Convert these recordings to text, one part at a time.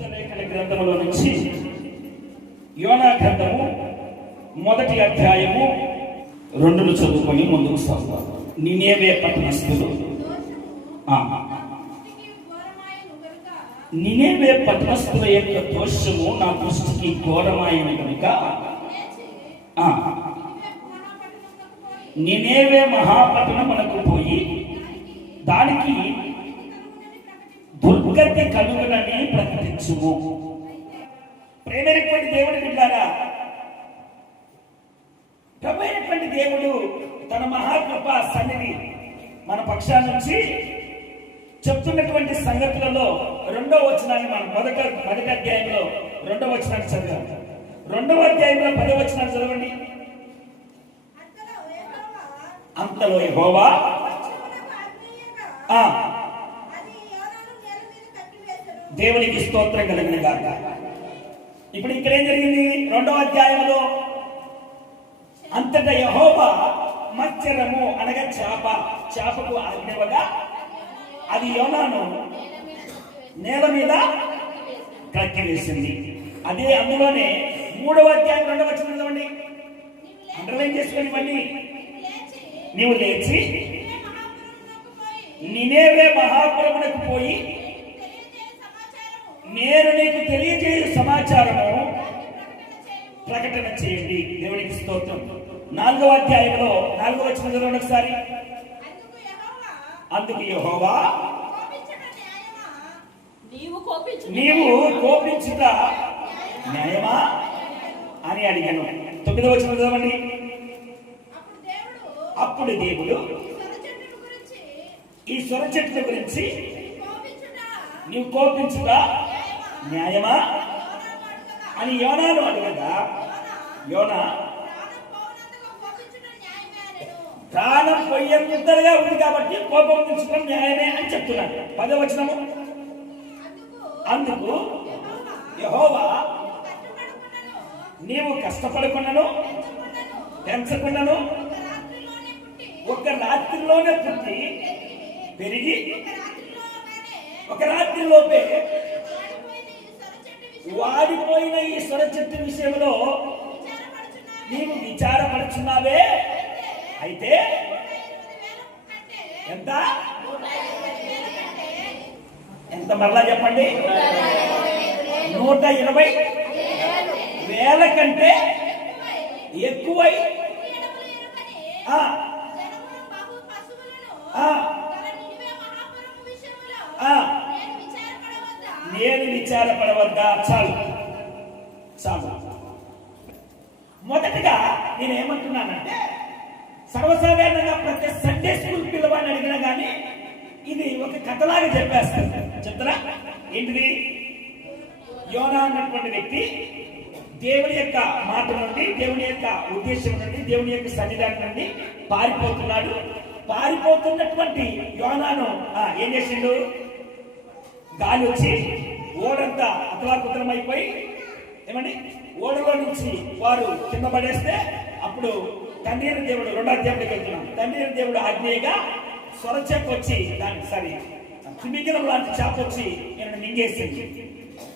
లేఖన గ్రంథములో నుంచి యోనా గ్రంథము 1వ అధ్యాయము 2 చదువుకొని ముందుకు సాగుతాం. నినేవే పట్టణస్థులు నినేవే పట్టణస్థుల యొక్క దోషము నా దృష్టికి ఘోరమైన కనుక నినేవే మహాపట్టణమునకు పోయి దానికి దుర్గతి కలుగునని ప్రకటించుము. ప్రేమైనటువంటి దేవుడి బిడ్డలారా, ప్రభువైనటువంటి దేవుడు తన మహాకృప సన్నిధి మన పక్షాల నుంచి చెప్తున్నటువంటి సంగతులలో 2వ వచనాన్ని మనం మొదటి అధ్యాయంలో 2వ వచనాన్ని చదివాం. 2వ అధ్యాయంలో 10వ వచనాన్ని చదవండి. అంతలో యెహోవా దేవునికి స్తోత్రం కలిగిన గాక. ఇప్పుడు ఇక్కడ ఏం జరిగింది? 2వ అధ్యాయంలో అంతటా యెహోవా మత్స్యము అనగా చేపకు ఆజ్ఞవగా అది యోనాను నేల మీద కక్కివేసింది. అదే అందులోనే 3వ అధ్యాయం 2వ వచనం చదవండి. అండర్లైన్ చేసుకొని ఇవన్నీ. నీవు లేచి నినేవే మహాపురమునకు పోయి నేను నీకు తెలియజేయ సమాచారము ప్రకటన చేయండి. దేవునికి స్తోత్రం. 4వ అధ్యాయంలో 4వ వచనం చదవండి ఒకసారి. అందుకు యెహోవా నీవు కోపించుట న్యాయమా అని అడిగాను. 9వ వచనం చదవండి. అప్పుడు దేవుడు ఈ సొర చెట్ల గురించి నీవు కోపించుట న్యాయమా అని యోనాను అడగగా యోనా ప్రాణం పొయ్యంతగా ఉంది కాబట్టి కోపం తెచ్చుకోవడం న్యాయమే అని చెప్తున్నాడు. 10వ వచనము. అందుకు యెహోవా నీవు కష్టపడకుండాను పెంచకుండాను ఒక రాత్రిలోనే పుట్టి పెరిగి ఒక రాత్రిలోపే వాడిపోయిన ఈ సొర చెట్టు విషయంలో నీవు విచారపడుచున్నావే. అయితే ఎంత ఎంత మరలా చెప్పండి. 120,000 కంటే ఎక్కువై నేను విచారపడవద్దా? చాలు చాలు. మొదటగా నేనేమంటున్నానంటే, సర్వసాధారణంగా ప్రతి సండే స్కూల్ పిల్లవాడిని అడిగినా కానీ ఇది ఒక కథలాగా చెప్పేస్తారు. చెప్తారా? ఏంటిది? యోనా అన్నటువంటి వ్యక్తి దేవుని యొక్క మాట నుండి, దేవుని యొక్క ఉద్దేశం నుండి, దేవుని యొక్క సన్నిధానం నుండి పారిపోతున్నాడు. పారిపోతున్నటువంటి యోనాను ఏం చేసిండు? గాలి వచ్చి ఓడంతా అతలాకుతలం అయిపోయి ఏమండి ఓడలో నుంచి వారు కింద పడేస్తే అప్పుడు తండ్రి దేవుడు 2వ అధ్యాయంలోకి వెళ్తున్నాం. తండ్రి దేవుడు ఆజ్ఞగా సొరచేప వచ్చి దానికి సరి తిమింగలం లాంటి చేప వచ్చి నేను మింగేసింది.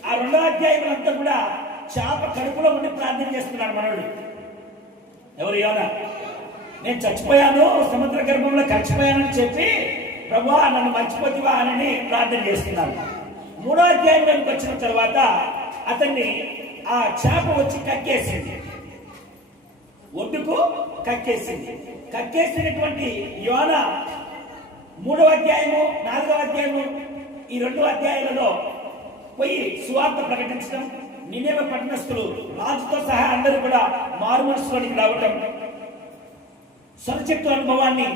ఆ 2వ అధ్యాయం అంతా కూడా చేప కడుపులో ఉండి ప్రార్థన చేస్తున్నాడు మనోడు. ఎవరు? యోనా. నేను చచ్చిపోయాను, సముద్ర గర్భంలో కలిసిపోయానని చెప్పి ప్రభువా నన్ను మర్చిపోతివా అని ప్రార్థన చేస్తున్నాడు. 3వ అధ్యాయంలోకి వచ్చిన తర్వాత అతన్ని ఆ చేప వచ్చి కక్కేసింది, ఒడ్డుకు కక్కేసింది. కక్కేసినటువంటి యోనా 3వ అధ్యాయము 4వ అధ్యాయము ఈ 2 అధ్యాయాలలో పోయి సువార్త ప్రకటించడం, నినేవే పట్టణస్థులు రాజుతో సహా అందరూ కూడా మారు మనసులోనికి రావటం, సొరచెట్టు అనుభవాన్ని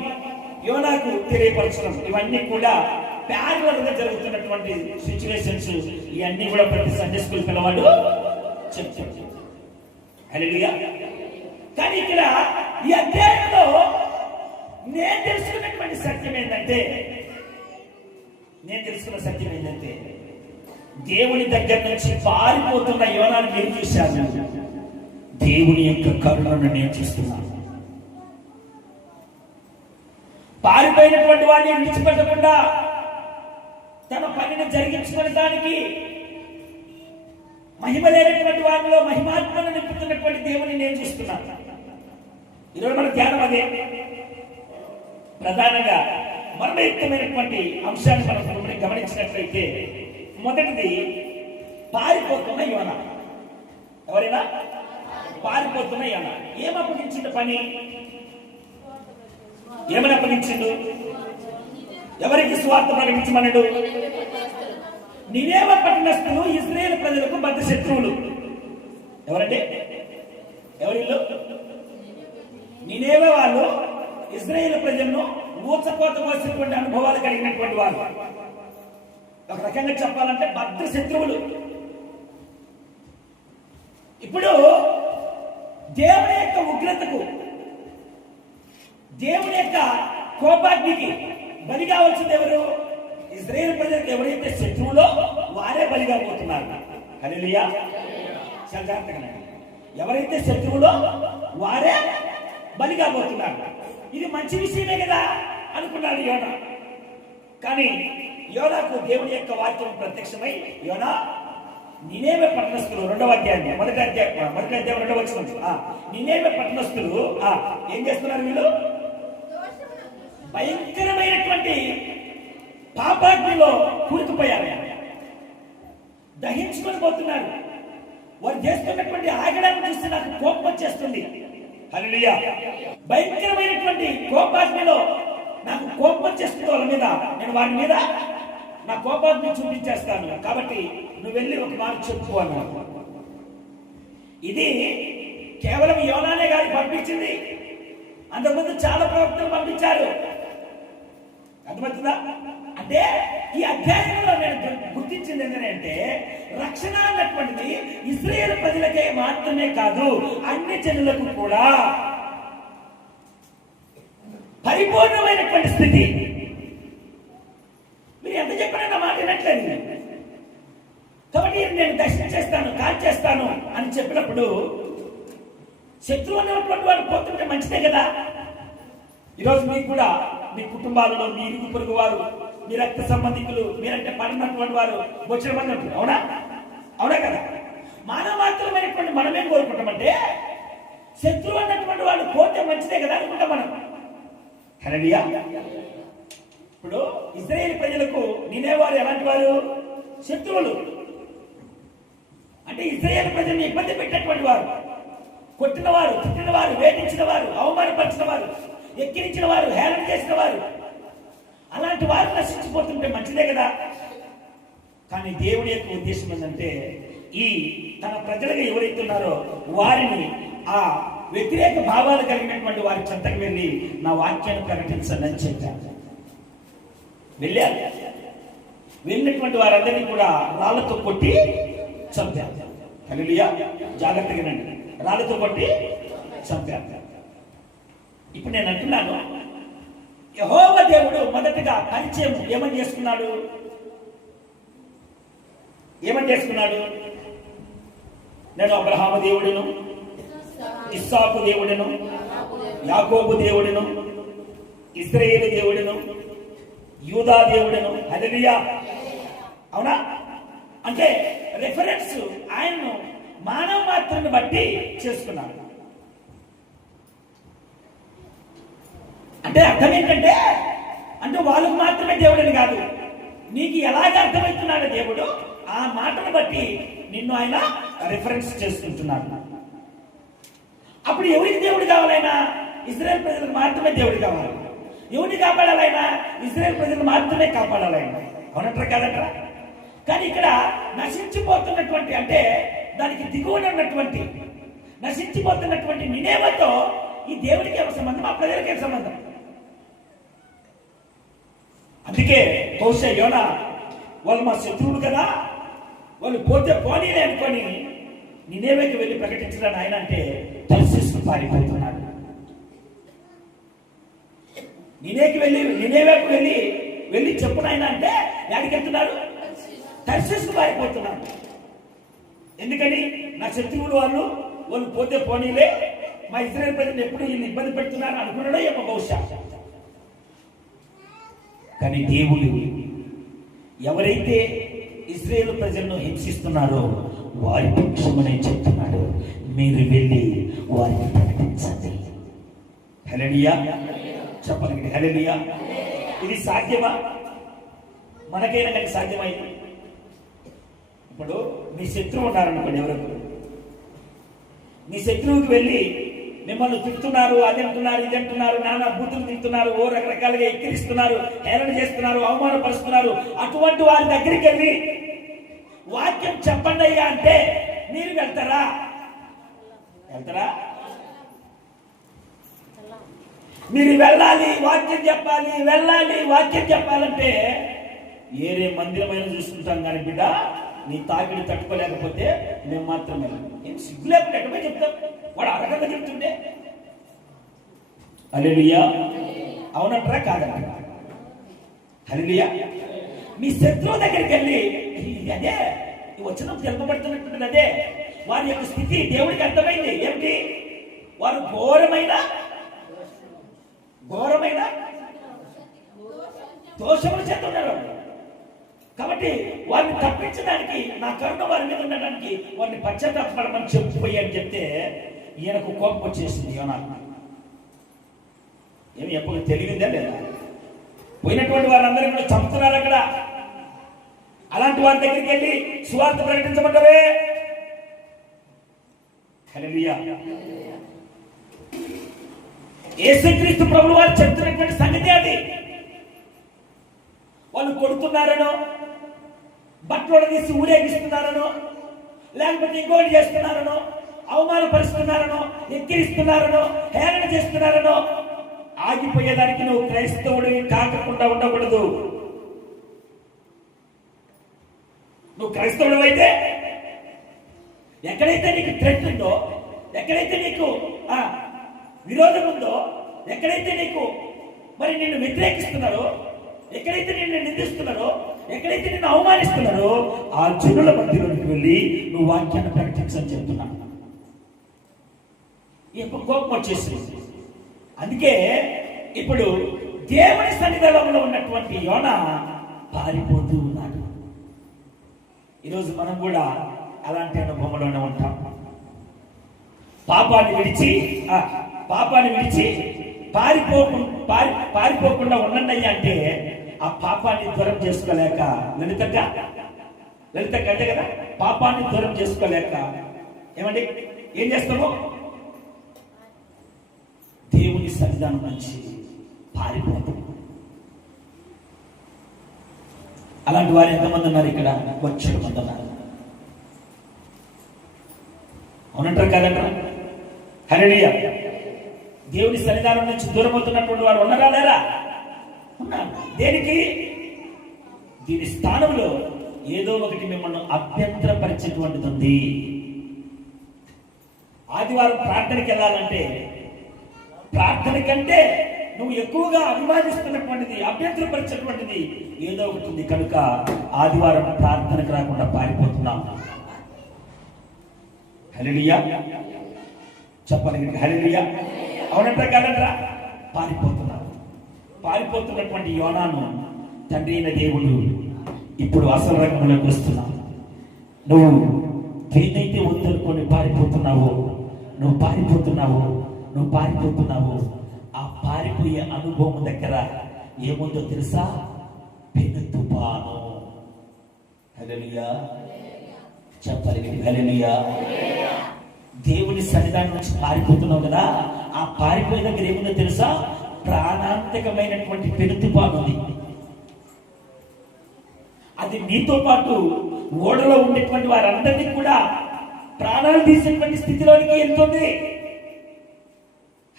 యోనాకు తెలియపరచడం, ఇవన్నీ కూడా ప్యారలల్ గా జరుగుతున్నటువంటి సిచ్యువేషన్స్. ఇవన్నీ కూడా ప్రతి సండే స్కూల్ పిల్లవాడు చెప్తాడు. హల్లెలూయా. కానీ ఇక్కడ ఈ అధ్యాయంలో నేను తెలుసుకున్న సత్యం ఏంటంటే దేవుని దగ్గర నుంచి పారిపోతున్న యోనాను నేను చూశాను, దేవుని యొక్క కరుణను నేను చూస్తున్నాను. పారిపోయినటువంటి వాడిని విడిచిపెట్టకుండా తన పనిని జరిగించుకోవడానికి మహిమ లేనటువంటి వారిలో మహిమాత్మను నింపుతున్నటువంటి దేవుని నేను చూస్తున్నాను. ఈరోజు మన ధ్యానం అదే. ప్రధానంగా మరణయుక్తమైనటువంటి అంశాన్ని మనం గమనించినట్లయితే మొదటిది పారిపోతున్న యోన. ఎవరైనా పారిపోతున్న యోన ఏం అప్పగించిండు పని? ఏమని అప్పగించిండు? ఎవరికి స్వార్థ ప్రకటించమన్నాడు? నినేవే పట్టణస్థులు ఇశ్రాయేలు ప్రజలకు బద్ధ శత్రువులు. ఎవరంటే ఎవరిల్లు? నినేవే వాళ్ళు ఇశ్రాయేలు ప్రజలను ఊచకోత కోసినటువంటి అనుభవాలు కలిగినటువంటి వారు. ఒక రకంగా చెప్పాలంటే బద్ధ శత్రువులు. ఇప్పుడు దేవుని యొక్క ఉగ్రతకు, దేవుని యొక్క కోపాగ్నికి బలి కావాల్సింది ఎవరు? ఇశ్రాయేలు ప్రజలకు ఎవరైతే శత్రువులో వారే బలిగా పోతున్నారు. హల్లెలూయా. ఎవరైతే శత్రువులో వారే బలిగా పోతున్నారు. ఇది మంచి విషయమే కదా అనుకున్నాడు యోనా. కానీ యోనాకు దేవుని యొక్క వాక్యం ప్రత్యక్షమై, యోనా నినేవే పట్టణస్థులు, రెండవ అధ్యాయం మొదటి అధ్యాయం రెండవ వచనం, నినేవే పట్టణస్థులు ఏం చేస్తున్నారు? వీళ్ళు భయంకరమైనటువంటి పాపాగ్నిలో కూరుకుపోయారు, దహించుకొని పోతున్నారు. వారు చేస్తున్నటువంటి ఆగడాన్ని చూస్తే నాకు కోపం వచ్చేస్తుంది. హల్లెలూయా. భయంకరమైనటువంటి కోపాగ్నిలో నాకు కోపం వచ్చేస్తుంది. వాళ్ళ మీద నేను వారి మీద నా కోపాగ్ని చూపించేస్తాను. కాబట్టి నువ్వు వెళ్ళి ఒక మాట చెప్పుకో అన్నాడు. ఇది కేవలం యోనానే గారికి పంపించింది. అంతకుముందు చాలా ప్రవక్తలు పంపించారు. అర్థమవుతుందా? అంటే ఈ అధ్యాయంలో నేను గుర్తించింది ఏంటంటే, రక్షణ అన్నటువంటిది ఇశ్రాయేలు ప్రజలకే మాత్రమే కాదు, అన్ని జనులకు కూడా పరిపూర్ణమైనటువంటి స్థితి. మీరు ఎంత చెప్పినా మాట వినట్లేదు. కాబట్టి నేను దర్శనం చేస్తాను, కాల్చేస్తాను అని చెప్పినప్పుడు శత్రువు అనేటువంటి వాడు పోతుంటే మంచిదే కదా. ఈరోజు మీకు కూడా మీ కుటుంబాలలో మీ ఇరుగు పొరుగు వారు, మీ రక్త సంబంధికులు, మీరంటే పడినటువంటి వారు వచ్చిన మంది ఉంటుంది. అవునా? అవునా కదా? మానవ మాత్రమైనటువంటి మనమేం కోరుకుంటామంటే శత్రువు అన్నటువంటి వాళ్ళు పోతే మంచిదే కదా అనుకుంటాం మనం. హల్లెలూయా. ఇప్పుడు ఇశ్రాయేలు ప్రజలకు నినేవారు ఎలాంటి వారు? శత్రువులు. అంటే ఇశ్రాయేలు ప్రజల్ని ఇబ్బంది పెట్టినటువంటి వారు, కొట్టినవారు, తిట్టినవారు, వేధించిన వారు, అవమానపరిచిన వారు, ఎక్కిరించిన వారు, హేళన చేసిన వారు. అలాంటి వారు నశించిపోతుంటే మంచిదే కదా. కానీ దేవుడి యొక్క ఉద్దేశం ఏంటంటే, ఈ తన ప్రజలుగా ఎవరైతే ఉన్నారో వారిని, ఆ వ్యతిరేక భావాలు కలిగినటువంటి వారి చెంతకు వెళ్ళి నా వాక్యాన్ని ప్రకటించండి అని చెప్పారు. వెళ్ళారు. వెళ్ళినటువంటి వారందరినీ కూడా రాళ్లతో కొట్టి చంపారు. హల్లెలూయా. జాగ్రత్తగా రండి. రాళ్లతో కొట్టి చంపారు. ఇప్పుడు నేను అంటున్నాను, యెహోవా దేవుడు మొదటగా పరిచయం ఏమని చేసుకున్నాడు? ఏమని చేసుకున్నాడు? నేను అబ్రహాము దేవుడును, ఇస్సాకు దేవుడును, యాకోబు దేవుడును, ఇశ్రాయేలు దేవుడును, యూదా దేవుడును. హల్లెలూయా. అవునా? అంటే రెఫరెన్స్ ఆయన్ను మానవ మాత్రాన్ని బట్టి చేసుకున్నాడు. అంటే అర్థం ఏంటంటే, అంటే వాళ్ళకు మాత్రమే దేవుడని కాదు, నీకు ఎలాగ అర్థమవుతున్నాడు దేవుడు, ఆ మాటను బట్టి నిన్ను ఆయన రిఫరెన్స్ చేసుకుంటున్నాడు. అప్పుడు ఎవరికి దేవుడు కావాలైనా? ఇశ్రాయేలు ప్రజలకు మాత్రమే దేవుడు కావాలి. ఎవరిని కాపాడాలైనా? ఇశ్రాయేలు ప్రజలు మాత్రమే కాపాడాలైనా. అవునంటారా కాదంటారా? కానీ ఇక్కడ నశించిపోతున్నటువంటి, అంటే దానికి దిగువన ఉన్నటువంటి నశించిపోతున్నటువంటి నినేవతో ఈ దేవుడికి ఏం సంబంధం? ఆ ప్రజలకి ఏం సంబంధం? అందుకే బహుశా యోనా వాళ్ళు మా శత్రువులు కదా, వాళ్ళు పోతే పోనీలే అనుకొని నినేవేకి వెళ్ళి ప్రకటించడానికి ఆయన అంటే తర్షీషుకు పారిపోతున్నాడు. నినేవేకు వెళ్ళి చెప్పు నాయన అంటే ఎక్కడికి వెళ్తున్నారు? తర్షీషుకు పారిపోతున్నాడు. ఎందుకని? నా శత్రువులు వాళ్ళు పోతే పోనీలే, మా ఇశ్రాయేలు ప్రజలు ఎప్పుడు వీళ్ళు ఇబ్బంది పెడుతున్నారు అనుకున్నాడో ఏమో బహుశా. కానీ దేవుడు ఎవరైతే ఇశ్రాయేలు ప్రజలను హింసిస్తున్నారో వారి పక్షమునే చెప్తున్నాడు, మీరు వెళ్ళి వారికి ప్రకటించండి. హల్లెలూయా చెప్పండి, హల్లెలూయా. ఇది సాధ్యమా? మనకైనా కానీ సాధ్యమైంది. ఇప్పుడు మీ శత్రువు ఉన్నారనుకోండి, ఎవరు మీ శత్రువుకి వెళ్ళి మిమ్మల్ని తిడుతున్నారు, అది అంటున్నారు, ఇది అంటున్నారు, నానా బూతులు తింటున్నారు, ఓ రకరకాలుగా ఎక్కిరిస్తున్నారు, హేళన చేస్తున్నారు, అవమానపరుస్తున్నారు, అటువంటి వారి దగ్గరికి వెళ్ళి వాక్యం చెప్పండి అయ్యా అంటే మీరు వెళ్తారా? మీరు వెళ్ళాలి, వాక్యం చెప్పాలి, వెళ్ళాలి, వాక్యం చెప్పాలంటే ఏరే మందిరమైన చూసుకుంటాం కానీ బిడ్డ, నీ తాకిడి తట్టుకోలేకపోతే మేము మాత్రం ఏం సిగ్గు లేకుండా ఎక్కడే చెప్తాం. వాడు అరగంగా చెప్తుంటే హల్లెలూయా అవునంటారా కాదంటారా? హల్లెలూయా. మీ శత్రువు దగ్గరికి వెళ్ళి అదే వచ్చినప్పుడు తెలుపబడుతున్నట్టు అదే వారి యొక్క స్థితి దేవుడికి అర్థమైంది. ఏమిటి? వారు ఘోరమైన దోషములు చేస్తున్నారు. కాబట్టి వారిని తప్పించడానికి, నా కరుణ వారి మీద ఉండడానికి వారిని పశ్చాత్తాపడమని చెప్పిపోయి అని చెప్తే ఈయనకు కోపం వచ్చేసింది. ఏమి ఎప్పుడు తెలివిందా లేదా? పోయినటువంటి వారందరూ కూడా చంపుతున్నారు అక్కడ. అలాంటి వారి దగ్గరికి వెళ్ళి సువార్త ప్రకటించమంటావే? హల్లెలూయా. యేసుక్రీస్తు ప్రభువు వారు చెప్తున్నటువంటి సంగతి అది. వాళ్ళు కొడుతున్నారనో, బట్టలు తీసి ఊరేగిస్తున్నారనో, లేకపోతే ఇంకోటి చేస్తున్నారనో, అవమానపరుస్తున్నారనో, ఎక్కిరిస్తున్నారనో, హేళన చేస్తున్నారనో ఆగిపోయేదానికి నువ్వు క్రైస్తవుడివి కాకుండా ఉండకూడదు. నువ్వు క్రైస్తవుడు అయితే ఎక్కడైతే నీకు థ్రెట్ ఉందో, ఎక్కడైతే నీకు విరోధం ఉందో, ఎక్కడైతే నీకు మరి నిన్ను వ్యతిరేకిస్తున్నారో, ఎక్కడైతే నిన్ను నిందిస్తున్నారో, ఎక్కడైతే నిన్ను అవమానిస్తున్నారో ఆ జనుల మధ్యలోకి వెళ్ళి నువ్వు వాక్యాన్ని ప్రకటించని చెప్తున్నాను. ఇప్పుడు కోపం వచ్చేసింది. అందుకే ఇప్పుడు దేవుని సన్నిధానంలో ఉన్నటువంటి యోనా పారిపోతూ ఉన్నాడు. ఈరోజు మనం కూడా అలాంటి అనుభవంలోనే ఉంటాం. పాపాన్ని విడిచి పారిపోకుండా ఉండండి అంటే ఆ పాపాన్ని దూరం చేసుకోలేక లలితగా అంతే కదా, పాపాన్ని దూరం చేసుకోలేక ఏమండి ఏం చేస్తాము? దేవుని సన్నిధానం నుంచి పారిపోతాం. అలాంటి వారు ఎంతమంది ఉన్నారు ఇక్కడ? వచ్చేడు మంది ఉన్నారు. అవునంటారు కాదంటారా? హల్లెలూయా. దేవుని సన్నిధానం నుంచి దూరం అవుతున్నటువంటి వారు ఉన్నారా లేరా? ఉన్నారు. దేనికి? దీని స్థానంలో ఏదో ఒకటి మిమ్మల్ని అభ్యంతరపరిచేటువంటిది ఉంది. ఆదివారం ప్రార్థనకి వెళ్ళాలంటే ప్రార్థన కంటే నువ్వు ఎక్కువగా అభిమానిస్తున్నటువంటిది, అభ్యంతరపరిచేటువంటిది ఏదో ఒకటి ఉంది. కనుక ఆదివారం ప్రార్థనకు రాకుండా పారిపోతున్నాం. హల్లెలూయా చెప్పాలి. హల్లెలూయా. అవునంటారా కాదంటారా? పారిపోతున్నటువంటి యోనాను తండ్రి అయిన దేవుడు ఇప్పుడు అసలు రంగంలోకి వస్తున్నావు. నువ్వు ఏదైతే వద్దనుకొని పారిపోతున్నావో, నువ్వు పారిపోతున్నావు. ఆ పారిపోయే అనుభవం దగ్గర ఏముందో తెలుసా? పెను తుఫాను. హల్లెలూయా చెప్పాలి. హల్లెలూయా. దేవుని సన్నిధానం నుంచి పారిపోతున్నావు కదా, ఆ పారిపోయే దగ్గర ఏముందో తెలుసా? ప్రాణాంతకమైనటువంటి పెను తుఫాను ఉంది. అది నీతో పాటు ఓడలో ఉండేటువంటి వారందరినీ కూడా ప్రాణాలు తీసేటువంటి స్థితిలోనికి వెళ్తుంది.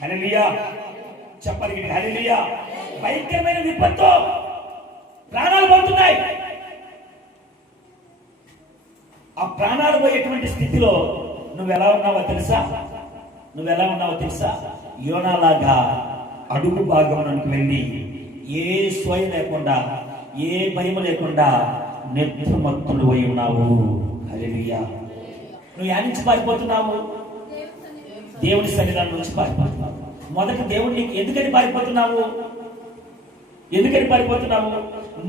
హల్లెలూయా చెప్పాలి. హల్లెలూయా. భయంకరమైన విపత్తు, ప్రాణాలు పోతున్నాయి. ఆ ప్రాణాలు పోయేటువంటి స్థితిలో నువ్వెలా ఉన్నావో తెలుసా? యోనాలాగా అడుగు భాగంలోకి వెళ్ళి ఏ స్వయ లేకుండా, ఏ భయం లేకుండా నిర్మత్తులు అయి ఉన్నావు. హల్లెలూయా. నువ్వు యా నుంచి పారిపోతున్నావు? దేవుని సన్నిధానం నుంచి పారిపోతున్నావు. మొదట దేవుడిని ఎందుకని పారిపోతున్నావు?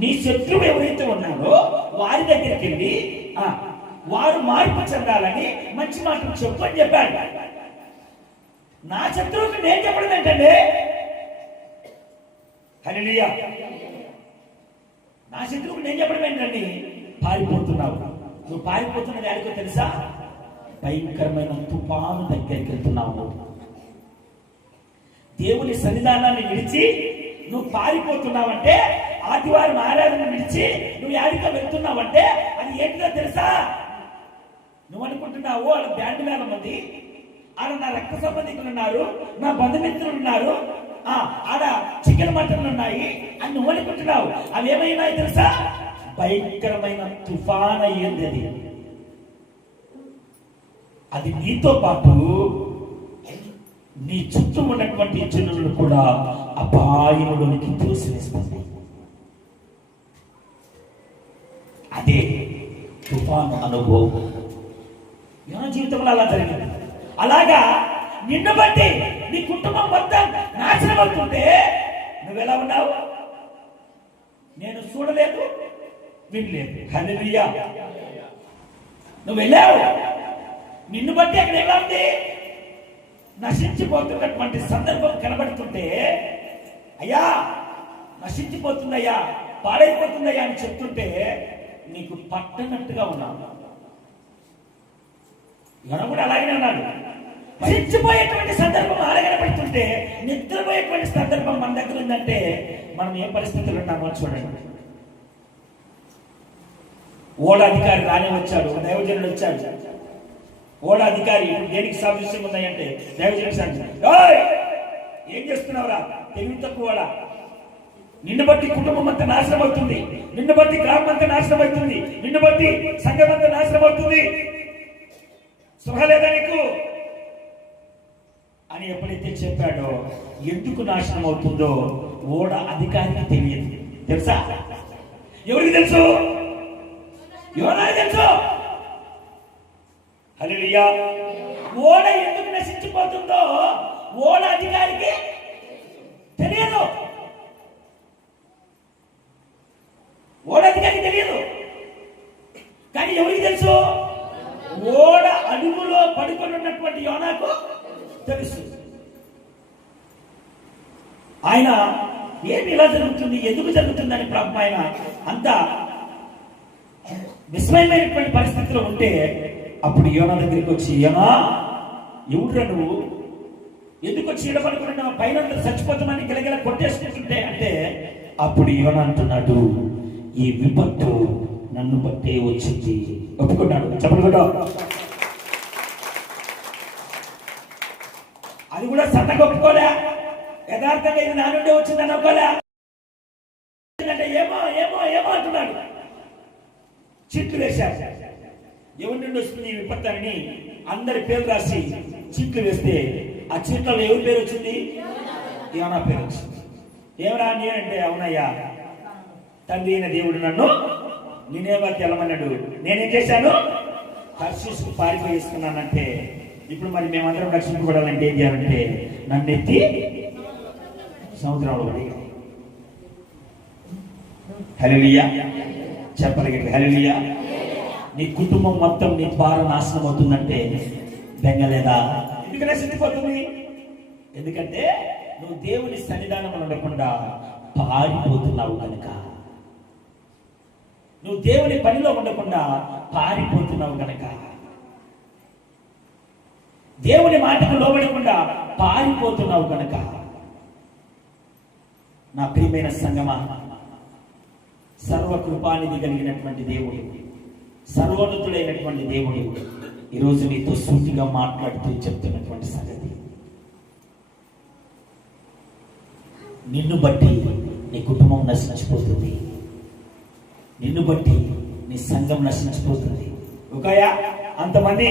నీ శత్రువు ఎవరైతే ఉన్నారో వారి దగ్గరికి వెళ్ళి వారు మార్పు చెందాలని మంచి మాటలు చెప్పు అని చెప్పాడు. నా శత్రువుకి నేను చెప్పడం ఏంటండి? హల్లెలూయా. నా శత్రువుకి నేను చెప్పడం ఏంటండి? పారిపోతున్నావు. నువ్వు పారిపోతున్నది ఎక్కడికో తెలుసా? భయంకరమైన తుఫాను దగ్గరికి వెళ్తున్నావు. దేవుని సన్నిధానాన్ని విడిచి నువ్వు పారిపోతున్నావంటే, ఆదివారం ఆరాధన విడిచి నువ్వు ఎక్కడికో వెళ్తున్నావంటే అది ఏంటిదో తెలుసా? నువ్వు అనుకుంటున్నావు వాళ్ళ బ్యాండ్ మేళం ఉంది, ఆడ నా రక్త సంబంధికులు ఉన్నారు, నా బంధుమిత్రులు ఉన్నారు, ఆడ చికెన్ మటన్లు ఉన్నాయి అని నువ్వు అనుకుంటున్నావు. అవి ఏమైనాయి తెలుసా? భయంకరమైన తుఫాన్ అయ్యింది. అది నీతో పాటు నీ చుట్టూ ఉన్నటువంటి జనులను కూడా అపాయములోనికి తోసివేస్తుంది. అదే తుఫాను అనుభవం. నా జీవితంలో అలా జరిగింది. అలాగా నిన్ను బట్టి నీ కుటుంబం మొత్తం నాశనం అవుతుంటే నువ్వెలా ఉన్నావు? నేను చూడలేదు, వినలేదు. హల్లెలూయా. నువ్వు వెళ్ళావు, నిన్ను బట్టి అక్కడ ఎలా ఉంది? నశించిపోతున్నటువంటి సందర్భం కనబడుతుంటే, అయ్యా నశించిపోతుందయ్యా, పాడైపోతుందయ్యా అని చెప్తుంటే నీకు పట్టనట్టుగా ఉన్నావు. మనం కూడా అలాగే అన్నాడు. నశించిపోయేటువంటి సందర్భం ఆడగనబడుతుంటే నిద్రపోయేటువంటి సందర్భం మన దగ్గర ఉందంటే మనం ఏ పరిస్థితులు ఉన్నామో చూడండి. ఓడ అధికారి రానే వచ్చాడు, దైవజనుడు వచ్చాడు. ఓడ అధికారి దేనికి సాదృశ్యం ఉన్నాయంటే దైవజనుడు సాదృశ్యం. ఏం చేస్తున్నావురా తెలివి తక్కువడా? నిన్ను బట్టి కుటుంబం అంతా నాశనం అవుతుంది, నిన్ను బట్టి గ్రామం అంతా నాశనం అవుతుంది, నిన్ను బట్టి సంఘం అంతా నాశనం అవుతుంది, సుఖలేదా నీకు అని ఎప్పుడైతే చెప్పాడో ఎందుకు నాశనం అవుతుందో ఓడ అధికారికి తెలియదు. తెలుసా? ఎవరికి తెలుసు? యోనాకు తెలుసు. హల్లెలూయా. ఓడ ఎందుకు నశించిపోతుందో ఓడ అధికారికి తెలియదు. ఓడ అధికారికి తెలియదు. కానీ ఎవరికి తెలుసు? ఓడ అడుగులో పడుకొని ఉన్నటువంటి యోనాకు తెలుసు. ఆయన ఏమి ఇలా జరుగుతుంది, ఎందుకు జరుగుతుంది అని పాపం ఆయన అంత విస్మయమైనటువంటి పరిస్థితిలో ఉంటే అప్పుడు యోనా దగ్గరికి వచ్చి, యోనా ఎవడురా నువ్వు, ఎందుకు వచ్చి ఈడ పడుకుంటున్నావు, పైన చచ్చిపోతామని గిలగిల కొట్టేసుకుంటుంటే అంటే అప్పుడు యోనా అంటున్నాడు, ఈ విపత్తు నన్ను బట్టే వచ్చింది. ఒప్పుకున్నాడు. చెప్పకుండా అది కూడా సన్నగా ఒప్పుకోలే, యథార్థంగా ఇది నా నుండి వచ్చిందని ఒప్పుకోలే. ఏమో ఏమో ఏమో అంటున్నాడు. చీట్లు వేశారు. ఎవరి నుండి వస్తుంది ఈ విపత్తు అని అందరి పేరు రాసి చీట్లు వేస్తే ఆ చీట్లలో ఎవరి పేరు వచ్చింది? యోనా పేరు వచ్చింది. ఏమరా నేనంటే, అవునయ్యా తండ్రి అయిన దేవుడు నన్ను నినేవాకి వెళ్ళమన్నాడు, నేనేం చేశాను? తర్షీషుకు పారిపోయిస్తున్నానంటే ఇప్పుడు మరి మేమందరం రక్షింపబడాలంటే ఏం చేయాలంటే నన్ను ఎత్తి సముద్రంలో పడి. హల్లెలూయా. చెప్పగలిగే హల్లెలూయా. నీ కుటుంబం మొత్తం నీ ద్వారా నాశనం అవుతుందంటే బెంగలేదా? ఎందుకు నశించిపోతుంది? ఎందుకంటే నువ్వు దేవుని సన్నిధానంలో ఉండకుండా పారిపోతున్నావు కనుక. నువ్వు దేవుని పనిలో ఉండకుండా పారిపోతున్నావు కనుక, దేవుని మాటకు లోబడకుండా పారిపోతున్నావు కనుక. నా ప్రియమైన సంగమా, సర్వకృపానిధి కలిగినటువంటి దేవుడు, సర్వోన్నతుడైనటువంటి దేవుడు ఈరోజు నీతో సూటిగా మాట్లాడుతూ చెప్తున్నటువంటి సంగతి, నిన్ను బట్టి నీ కుటుంబం నశించిపోతుంది, నిన్ను బట్టి నీ సంఘం నశించిపోతుంది. ఒకయా అంతమంది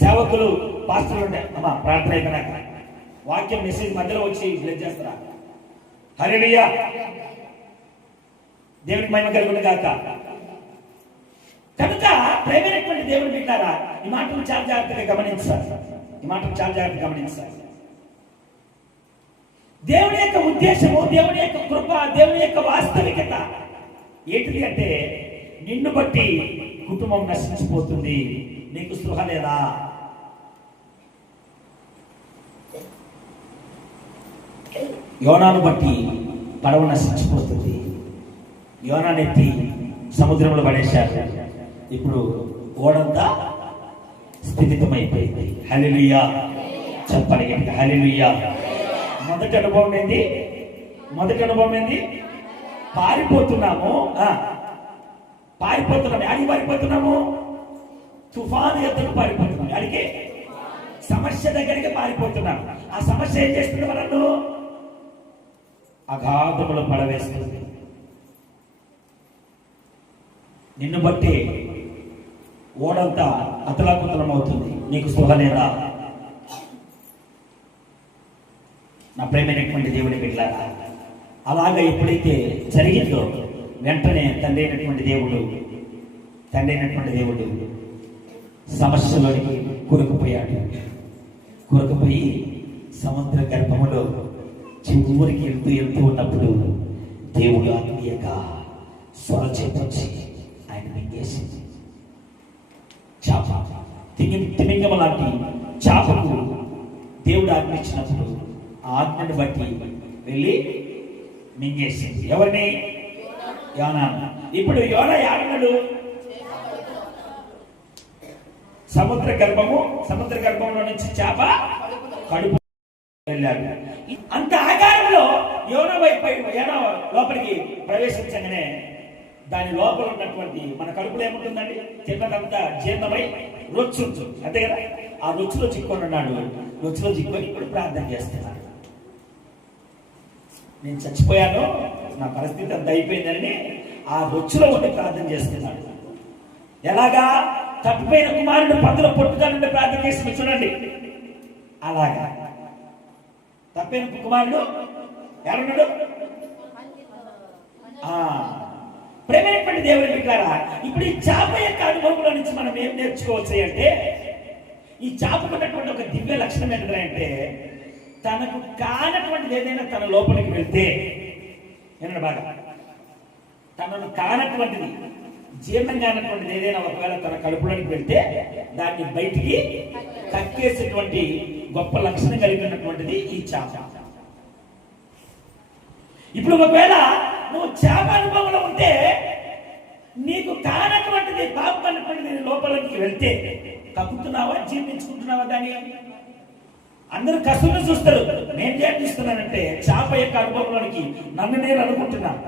సేవకులు పాస్టర్లు ఉంటాయి. అమ్మా ప్రార్థన అయిపోయినాక వాక్యం మెసేజ్ మధ్యలో వచ్చి బ్లెస్ చేస్తారా? హల్లెలూయా. దేవునికి మహిమ కలుగును గాక. కనుక ప్రేమైనటువంటి దేవుని బిడ్డలారా, ఈ మాటలు చాలా జాగ్రత్తగా గమనించాలి. ఈ మాటలు చాలా జాగ్రత్తగా గమనించాలి. దేవుని యొక్క ఉద్దేశము, దేవుని యొక్క కృప, దేవుని యొక్క వాస్తవికత ఏంటిది అంటే నిన్ను బట్టి కుటుంబం నశించిపోతుంది. నీకు స్పృహ లేదా? యోనాను బట్టి పడవ నశించిపోతుంది. యోనానెత్తి సముద్రంలో పడేశారు. ఇప్పుడు ఓడంతా స్థితితమైపోయింది. హల్లెలూయా చెప్పాలి, హల్లెలూయా. మొదటి అనుభవం ఏంది? పారిపోతున్నాము. యాడికి పారిపోతున్నాము? తుఫాను ఎత్తుకు పారిపోతున్నాం. యాడికి? సమస్య దగ్గరికి పారిపోతున్నాం. ఆ సమస్య ఏం చేస్తుంది? మనను అగాధములో పడవేస్తుంది. నిన్ను బట్టి ఓడంతా అతలాకుతలం అవుతుంది. నీకు స్పృహ లేదా? నా ప్రేమైనటువంటి దేవుని బిడ్డలారా, అలాగా ఎప్పుడైతే జరిగిందో వెంటనే తండ్రి అయినటువంటి దేవుడు సమస్యలోనికి కూరుకుపోయాడు. కూరుకుపోయి సముద్ర గర్భములో చివరికి వెళ్తూ ఉన్నప్పుడు దేవుడు ఆత్మీయంగా స్వర చేపొచ్చి ఆయన మింగేసింది. చాప తిమింగమ లాంటి చాపకు దేవుడు ఆజ్ఞ ఇచ్చినప్పుడు ఆజ్ఞను బట్టి వెళ్ళి మింగేసింది. ఎవరిని? యోనాను. ఇప్పుడు యోనా యాడున్నాడు? సముద్ర గర్భంలో నుంచి చేప కడుపు వెళ్ళాడు. అంత ఆకారంలో యోనా లోపలికి ప్రవేశించగానే దాని లోపల ఉన్నటువంటి మన కడుపులో ఏముంటుందండి? తిన్నదంతా జీర్ణమై రొచ్చు, అంతే కదా? ఆ రొచ్చులో చిక్కుకొని ఉన్నాడు. రొచ్చులో చిక్కుకొని ఇప్పుడు ప్రార్థన చేస్తున్నాడు. నేను చచ్చిపోయాను, నా పరిస్థితి అంత అయిపోయిందని ఆ రొచ్చులో ఉండి ప్రార్థన చేస్తున్నాడు. ఎలాగా? తప్పిపోయిన కుమారుడు పందుల పొట్టుగా నుండి ప్రార్థన చేసి చూడండి. అలాగా తప్పిన కుమారుడు ఎవరున్నాడు? ప్రేమైనటువంటి దేవుని బిడ్డలారా, ఇప్పుడు ఈ చాప యొక్క అనుభవంలో నుంచి మనం ఏం నేర్చుకోవచ్చు అంటే, ఈ చాపకున్నటువంటి ఒక దివ్య లక్షణం ఏంటంటే, తనకు కానటువంటిది ఏదైనా తన లోపలికి వెళ్తే, ఏమన్నా బాగా తనను కానటువంటిది, జీర్ణం కానటువంటిది ఏదైనా ఒకవేళ తన కడుపులోకి వెళ్తే దాన్ని బయటికి కక్కేసేటువంటి గొప్ప లక్షణం కలిగినటువంటిది ఈ చాప. ఇప్పుడు ఒకవేళ నువ్వు చేప అనుభవంలో ఉంటే, నీకు కానటువంటిది, పాపం అన్నటువంటిది లోపలికి వెళ్తే కక్కుతున్నావా, జీర్ణించుకుంటున్నావా? దాన్ని అందరూ కసులు చూస్తారు. నేను చేస్తున్నానంటే చేప యొక్క అనుభవంలోనికి నన్ను నేను అనుకుంటున్నాను,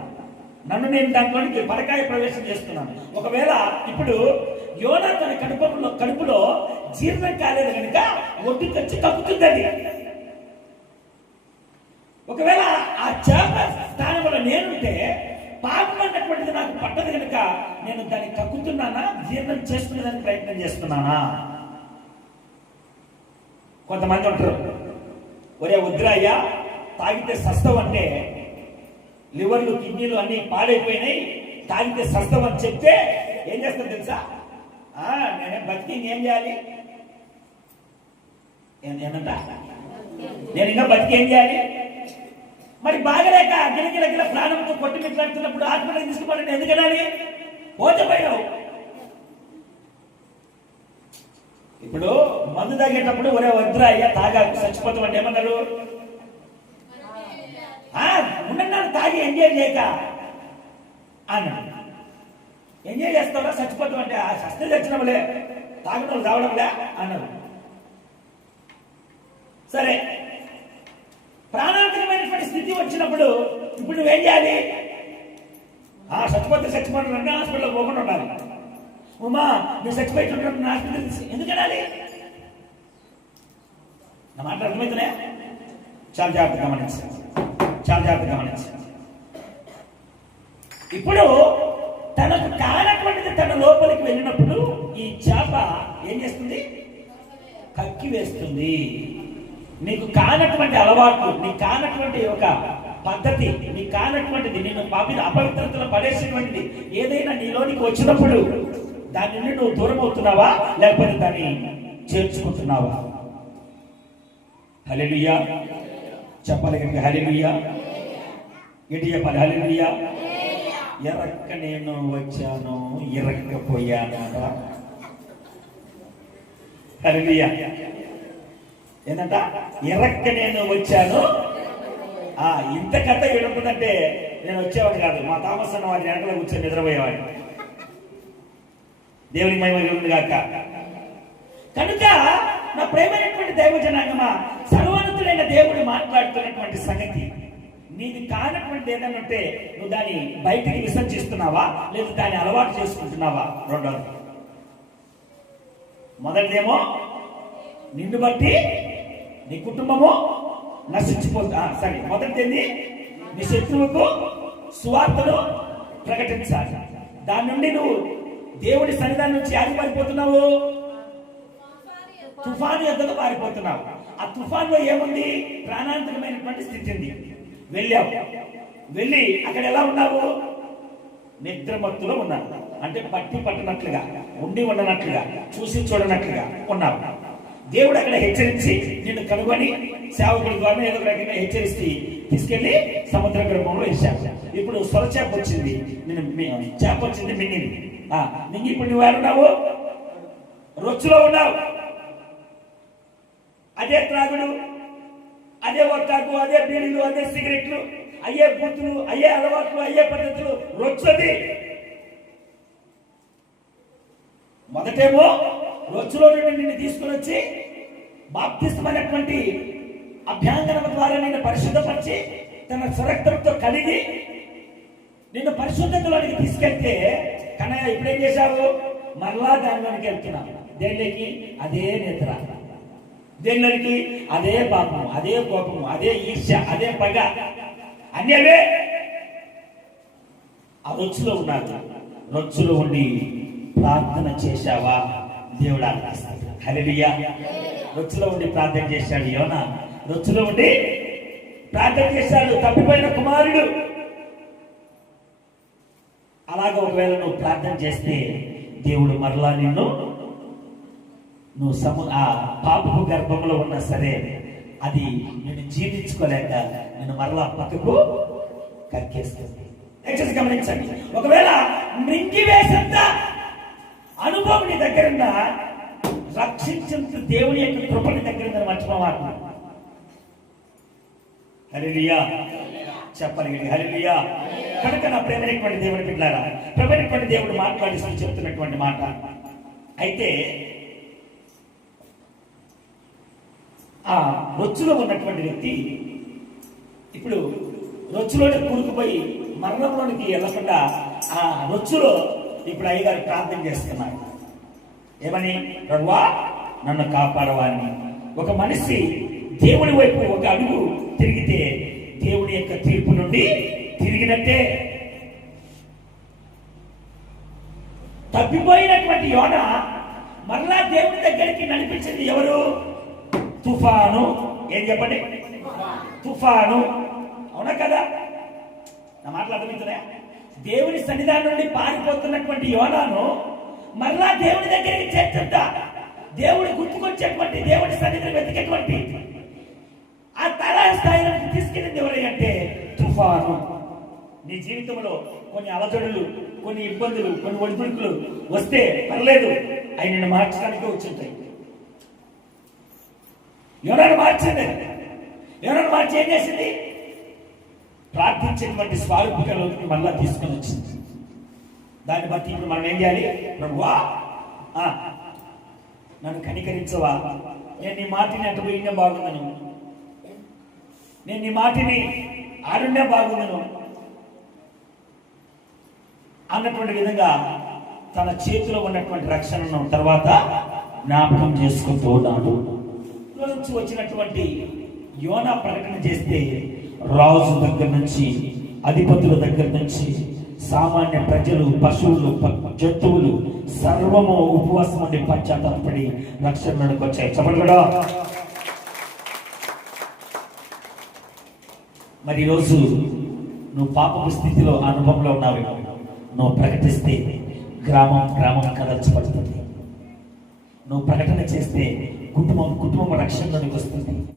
నన్ను నేను దాంట్లోనికి పరకాయ ప్రవేశం చేస్తున్నాను. ఒకవేళ ఇప్పుడు యోనా తన కడుపులో జీర్ణం కాలేదు కనుక ఒడ్డుకొచ్చి కక్కుతుంది. ఒకవేళ ఆ చేప స్థానంలో నేనుంటే, పాపం అన్నటువంటిది నాకు పట్టదు కనుక నేను దాన్ని కక్కుతున్నానా, జీర్ణం చేసుకునేదానికి ప్రయత్నం చేస్తున్నానా? కొంతమంది ఉంటారు, ఒరే వద్దురాయ్యా, తాగితే సస్తవం అంటే, లివర్లు కిడ్నీలు అన్ని పాడైపోయినాయి, తాగితే సస్తవం అని చెప్తే ఏం చేస్తాను తెలుసా? నేనే బతికి ఏం చేయాలి? ఏమంటా నేను ఇంకా బతికి ఏం చేయాలి? మరి బాగలేక గిలగిల ప్రాణంతో కొట్టి మిట్లాడుతున్నప్పుడు హాస్పిటల్ తీసుకోవాలంటే ఎందుకనాలి? పోతపోయినావు. ఇప్పుడు మందు తాగేటప్పుడు ఒరే వద్దురా అయ్యా తాగా చచ్చిపోతాం అంటే ఏమన్నారు? ఉండన్నాను తాగి ఎంజాయ్ చేయక అన్నాడు. ఎంజాయ్ చేస్తావా? చచ్చిపోతాం అంటే ఆ శస్త్ర చచ్చినవులే, తాగడం రావడంలే అన్నారు. సరే, ప్రాణాంతకమైనటువంటి స్థితి వచ్చినప్పుడు ఇప్పుడు నువ్వేం చేయాలి? చచ్చిపోతే హాస్పిటల్లో పోకుండా ఉండాలి. ఉమా నువ్వు చచ్చిపోయినటువంటి హాస్పిటల్ ఎందుకు వెళ్ళాలి? నా మాట అర్థమవుతున్నాయా? చాలా జాగ్రత్తగా గమనించాలి. ఇప్పుడు తనకు కానటువంటిది తన లోపలికి వెళ్ళినప్పుడు ఈ చేప ఏం చేస్తుంది? కక్కి వేస్తుంది. నీకు కానటువంటి అలవాటు, నీకు కానటువంటి ఒక పద్ధతి, నీకు కానటువంటిది, నిన్ను అపవిత్రతలో పడేసేటువంటిది ఏదైనా నీలోనికి వచ్చినప్పుడు దాని నుండి నువ్వు దూరం అవుతున్నావా, లేకపోతే దాన్ని చేర్చుకుంటున్నావా? హల్లెలూయా చెప్పాలి కనుక, హల్లెలూయా. ఏంటి చెప్పాలి? హల్లెలూయా. ఎరక్క నేను వచ్చాను ఇరక్కపోయాను. హల్లెలూయా. ఏంటంట? ఎరక్క నేను వచ్చాను. ఇంత కథ ఏడుంటుందంటే నేను వచ్చేవాడు కాదు, మా థామస్ అన్న వాడి వెనకలో కూర్చొని నిద్రపోయేవాడు. దేవునికి మహిమ కలుగును గాక. కనుక నా ప్రేమైనటువంటి దైవ జనాంగమా, సర్వోన్నతుడైన దేవుడు మాట్లాడుతున్నటువంటి సంగతి నీది కానటువంటి ఏదైనా ఉంటే నువ్వు దాన్ని బయటికి విసర్జిస్తున్నావా, లేదా దాన్ని అలవాటు చేసుకుంటున్నావా? రెండోది, మొదటిదేమో నిన్ను బట్టి నీ కుటుంబము నశించిపోతా. సరే, మొదటిది నీ శత్రువుకు సువార్తను ప్రకటించాలి. దాని నుండి నువ్వు దేవుడి సన్నిధానం నుంచి ఆగి పారిపోతున్నావు, తుఫాను ఎద్దకు పారిపోతున్నావు. ఆ తుఫాన్లో ఏముంది? ప్రాణాంతకమైనటువంటి స్థితి ఉంది. వెళ్ళి అక్కడ ఎలా ఉన్నావు? నిద్రమత్తులో ఉన్నావు. అంటే పట్టి పట్టనట్లుగా, ఉండి ఉండనట్లుగా, చూసి చూడనట్లుగా ఉన్నావు. దేవుడు అక్కడ హెచ్చరించి నిన్ను కనుగొని సేవకుడి ద్వారా ఏదో రకంగా హెచ్చరిస్తే తీసుకెళ్లి సముద్ర గర్భంలో వేశాడు. ఇప్పుడు సొరచేప వచ్చింది, చేప వచ్చింది, మింగింది. మింగి ఇప్పుడు నువ్వు ఉన్నావు, రొచ్చులో ఉన్నావు. అదే త్రాగుడు, అదే ఒట్టాకు, అదే బీడీలు, అదే సిగరెట్లు, అయ్యే బూతులు, అయ్యే అలవాట్లు, అయ్యే పద్ధతులు, రొచ్చుది. మొదటేమో రొచ్చులో నుండి నిన్ను తీసుకుని వచ్చి బాప్తిస్తమైనటువంటి అభ్యాంగనం ద్వారా నిన్ను పరిశుద్ధపరిచి తన స్వరక్తంతో కలిగి నిన్ను పరిశుద్ధతలోనికి తీసుకెళ్తే, కన్నయ్య ఇప్పుడేం చేశావు? మరలా దానిలోనికి వెళ్తున్నావు. దేనిలోకి? అదే నిద్ర. దేనిలోనికి? అదే పాపము, అదే కోపము, అదే ఈర్ష్య, అదే పగ, అన్నీ అవే. ఆ రొచ్చులో ఉన్నారు. రొచ్చులో ఉండి ప్రార్థన చేశావా? దేవుడు ఆలకిస్తాడు. హల్లెలూయా. రొచ్చులో ఉండి ప్రార్థన చేశాడు యోనా. రొచ్చులో ఉండి ప్రార్థన చేశాడు తప్పిపోయిన కుమారుడు. అలాగ ఒకవేళ నువ్వు ప్రార్థన చేస్తే దేవుడు మరలా నువ్వు ఆ పాపపు గర్భంలో ఉన్నా సరే అది నేను జీర్ణించుకోలేక నేను మరలా పక్కకు కక్కేస్తుంది. గమనించండి, ఒకవేళ మృంగివేసంత అనుభవం నీ దగ్గరున్న రక్షించేంత దేవుని యొక్క కృపని దగ్గర మర్చిపోవాలి. హల్లెలూయా చెప్పాలి. హల్లెలూయా. కనుక నా ప్రేమైనటువంటి దేవుని బిడ్డలారా, ప్రేమైనటువంటి దేవుడు మాట్లాడిస్తూ చెప్తున్నటువంటి మాట అయితే, ఆ రొచ్చులో ఉన్నటువంటి వ్యక్తి ఇప్పుడు రొచ్చులోనే కూరుకుపోయి మరణంలోనికి వెళ్ళకుండా ఆ రొచ్చులో ఇప్పుడు అయ్యగారు ప్రార్థన చేస్తున్నారు. ఏమని? ప్రభువా నన్ను కాపాడవాని. ఒక మనిషి దేవుడి వైపు ఒక అడుగు తిరిగితే దేవుడి యొక్క తీర్పు నుండి తిరిగినట్టే. తప్పిపోయినటువంటి యోనా మరలా దేవుడి దగ్గరికి నడిపించింది ఎవరు? తుఫాను. ఏం చెప్పండి? తుఫాను. అవునా కదా? నా మాటలు అర్థమవుతున్నాయా? దేవుని సన్నిధానం నుండి పారిపోతున్నటువంటి యోనాను మరలా దేవుడి దగ్గరికి చేర్చుంటా, దేవుడి గుర్తుకొచ్చేటువంటి, దేవుడి సన్నిధిని వెతికేటువంటి ఆ తరా స్థాయిలోకి తీసుకెళ్ళింది ఎవరంటే తుఫాను. నీ జీవితంలో కొన్ని అలజడులు, కొన్ని ఇబ్బందులు, కొన్ని ఒడిదుడుకులు వస్తే పర్లేదు, అవి నిన్ను మార్చడానికి వచ్చింటాయి. యోనాను మార్చింది. యోనాను మార్చి ఏం చేసింది? ప్రార్థించేటువంటి స్వారూపికలోకి మళ్ళా తీసుకొని వచ్చింది. దాన్ని బట్టి ఇప్పుడు మనం ఏం చేయాలి? ప్రభువా నన్ను కనికరించవా, నేను నీ మాటిని అటు పోయినా బాగుందను, నేను నీ మాటిని ఆడున్నా బాగుందను అన్నటువంటి విధంగా తన చేతిలో ఉన్నటువంటి రక్షణను తర్వాత జ్ఞాపకం చేసుకుంటూ ఉన్నాడు. నుంచి వచ్చినటువంటి యోనా ప్రకటన చేస్తే రాజు దగ్గర నుంచి, అధిపతుల దగ్గర నుంచి, సామాన్య ప్రజలు, పశువులు, జంతువులు సర్వము ఉపవాసం ఉండి పశ్చాత్తాపడి రక్షణకు వచ్చాయి. చెప్పగలడా? మరి ఈరోజు నువ్వు పాపపు స్థితిలో అనుభవంలో ఉన్నావు. నువ్వు ప్రకటిస్తే గ్రామం కదల్చబడుతుంది. నువ్వు ప్రకటన చేస్తే కుటుంబం రక్షణలోనికి వస్తుంది.